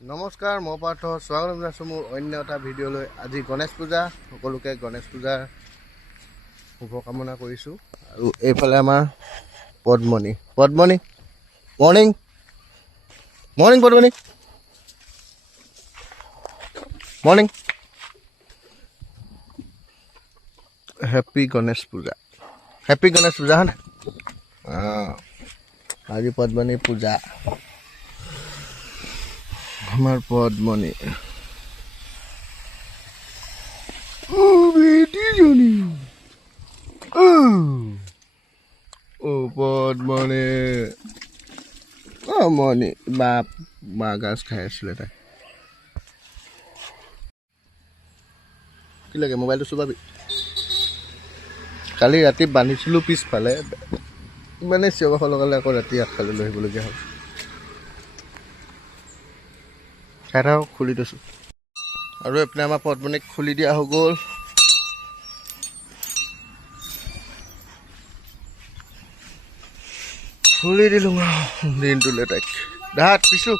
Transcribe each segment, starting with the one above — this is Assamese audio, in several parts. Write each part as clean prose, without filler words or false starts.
नमस्कार मैं पार्थ स्वागत जनाइছোঁ মোৰ অন্য এটা ভিডিঅ'লৈ। আজি গণেশ পূজা, সকলোকে গণেশ পূজাৰ শুভকামনা কৰিছোঁ। আৰু এইফালে আমাৰ পদ্মনী মৰ্নিং পদ্মনী মৰ্নিং। হেপী গণেশ পূজা হয়নে? আজি পদ্মনী পূজা আমার পদ্মনী বেটি জনী পদ্মনী মণি বা গাছ খাই আছিলে তাই। কি লাগে মোবাইলটো চুবাবি? কালি ৰাতি বান্ধিছিলোঁ পিছফালে, ইমানে চিঞৰ বাখৰ লগালে আকৌ ৰাতি আগফালে লৈ আহিবলগীয়া হ'ল। চাই থাকক, খুলি দিছোঁ। আৰু এইপিনে আমাৰ পদ্মনীক খুলি দিয়া হৈ গ'ল। খুলি দিলোঁ দিনটোলৈ তাইক। দাঁত পিছো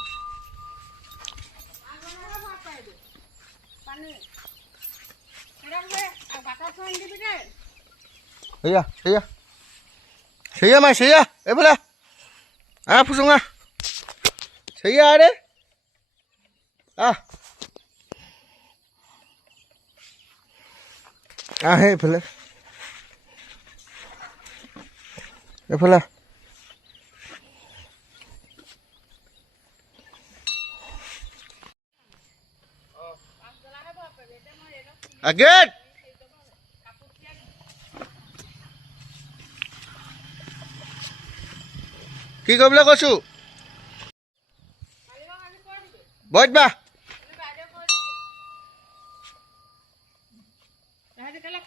সেয়া মাই সেয়া এইফালে ফুচুঙা সেয়া ৰে এইফালে আগেত কি কৰিবলৈ কৈছোঁ? বৈত বা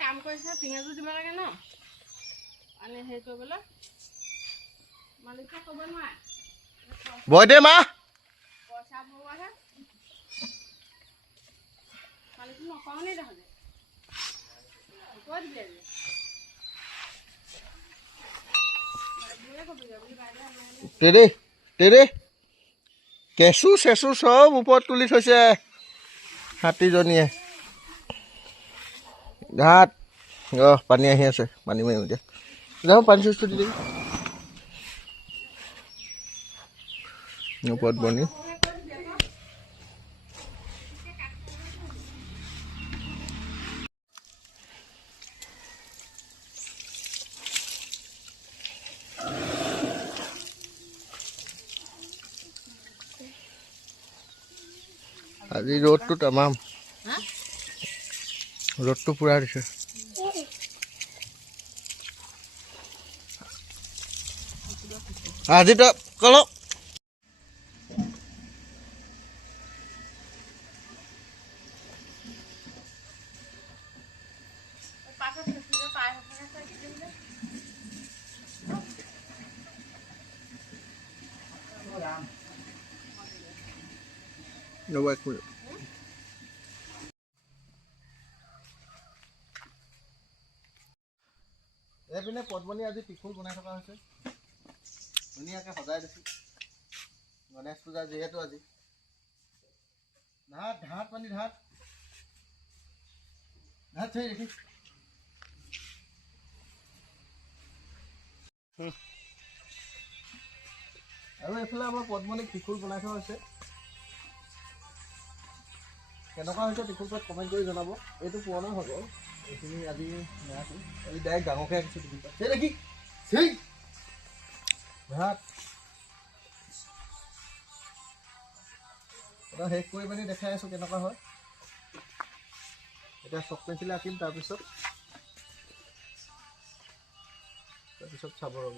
কাম কৰিছে ফিঙাজু দিব লাগে ন, মানে হেৰি কৰিবলৈ মালিকে ক'ব নোৱাৰে। বৈ দে মা। পইচা ভৰোৱাহে মালিকটো নকওঁ নি তহঁতে কৈ দিলে তেৰে কেঁচু চেঁচু চব ওপৰত তুলি থৈছে হাতীজনীয়ে। ঘাট পানী আহি আছে, পানী মাৰিম এতিয়া। যাওঁ পানী চুইচটো দি দিবি। পদ্মনী আজি ৰ'দটো তামাম, ৰ'দটো পুৰা দিছে। আজি তই কলক এইপিনে পদ্মনী আজি ত্ৰিশূল বনাই থকা হৈছে, ধুনীয়াকৈ সজাই দিছোঁ। গণেশ পূজা যিহেতু আজি। ঢাত পানী ঢাত থৈ দেখি আৰু এইফালে আমাৰ পদ্মনীক ত্ৰিশূল বনাই থোৱা হৈছে। কেনেকুৱা হৈছে ত্ৰিশূলটোত কমেণ্ট কৰি জনাব। এইটো পুৰণা হ'ব, এইখিনি আজি নাৰাখোঁ, আজি ডাইৰেক্ট ডাঙৰকৈ ৰাখিছোঁ। সেই দেখি সেই ভাত এটা শেষ কৰি পিনি দেখাই আছোঁ কেনেকুৱা হয়। এতিয়া চক পেঞ্চিলে আঁকিম, তাৰপিছত চাব ৰ'ব।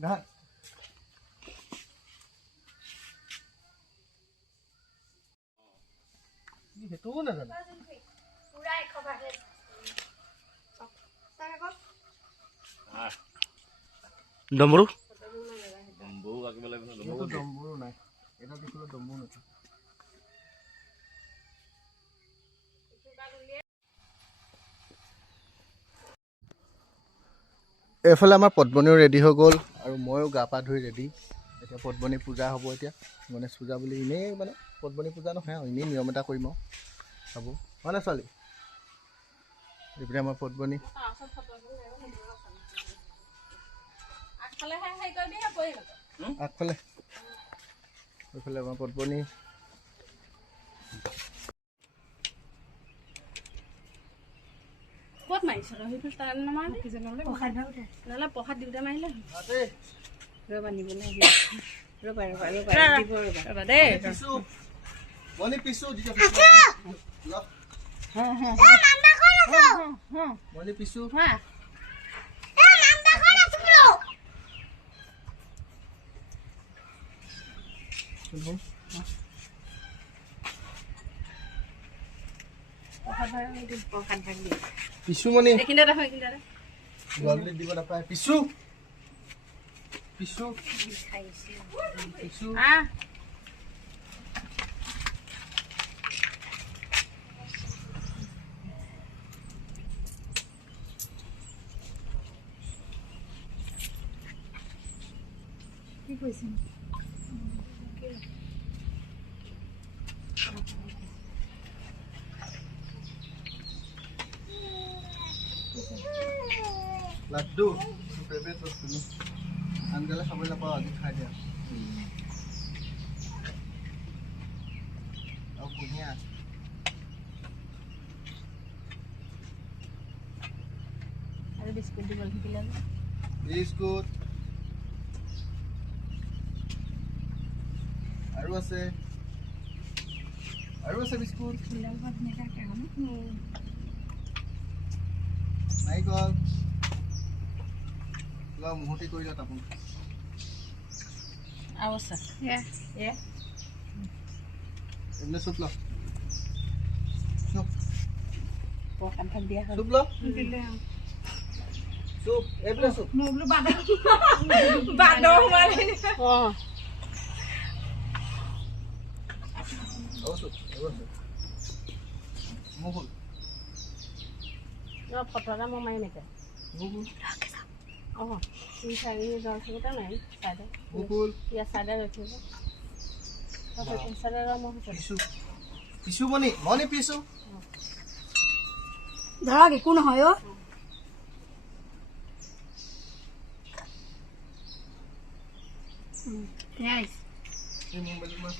ঘাট সেইটোও নাজানো ডম্বৰু ডম্বৰু নাই এটা দেখিলে ডম্বৰু নাথাকে এইফালে আমাৰ পদ্মনীও ৰেডি হৈ গ'ল আৰু ময়ো গা পা ধুই ৰেডি এতিয়া পদ্মনী পূজা হ'ব এতিয়া গণেশ পূজা বুলি এনেই মানে পদ্মনী পূজা নহয় আৰু এনেই নিয়ম এটা কৰিম আৰু হ'ব হয় নে ছোৱালী এইপিনে আমাৰ পদ্মনী আগফালে এইফালে আমাৰ পদ্মনী ক'ত মাৰিছ সেইফালে তাৰ নামাৰ নহ'লে প্ৰসাদ দিওঁতে মাৰিলে ৰ'বা নিবলৈ ৰ'বা দেই পিছু হা পিছুমণি এইখিনিতে দেখোঁ এইখিনিতে জলদি দিব নাপায় পিছু পিছু পিছু আহ কি কৈছে লাড্ডু ফেভৰেট বস্তু আনকালে খাবলৈ নাপাওঁ আজি খাই দিয়া আৰু কুঁহিয়া আৰু বিস্কুট দিব শিকিলে বিস্কুট আৰু আছে বিস্কুট নাৰিকল কিবা মুহূৰ্তি কৰি লওঁ তাপোন আৰু আছে এনে চুপ ল প্ৰসাদ ভাগ দিয়া হ'ল চুপ ল চুপ এইফালে চুপ মই বোলো বাদৰ সোমালে অঁ মুকুল ফটো এটা মই মাৰি নেকি মুকুল অঁ তিনি চাৰি দহটা মাৰিম চাইডে মুকুল ইয়াৰ চাইডে ৰখিব চাইডে মই পিছু পিছু মণি পিছু ধৰক একো নহয় অ' এই মোবাইল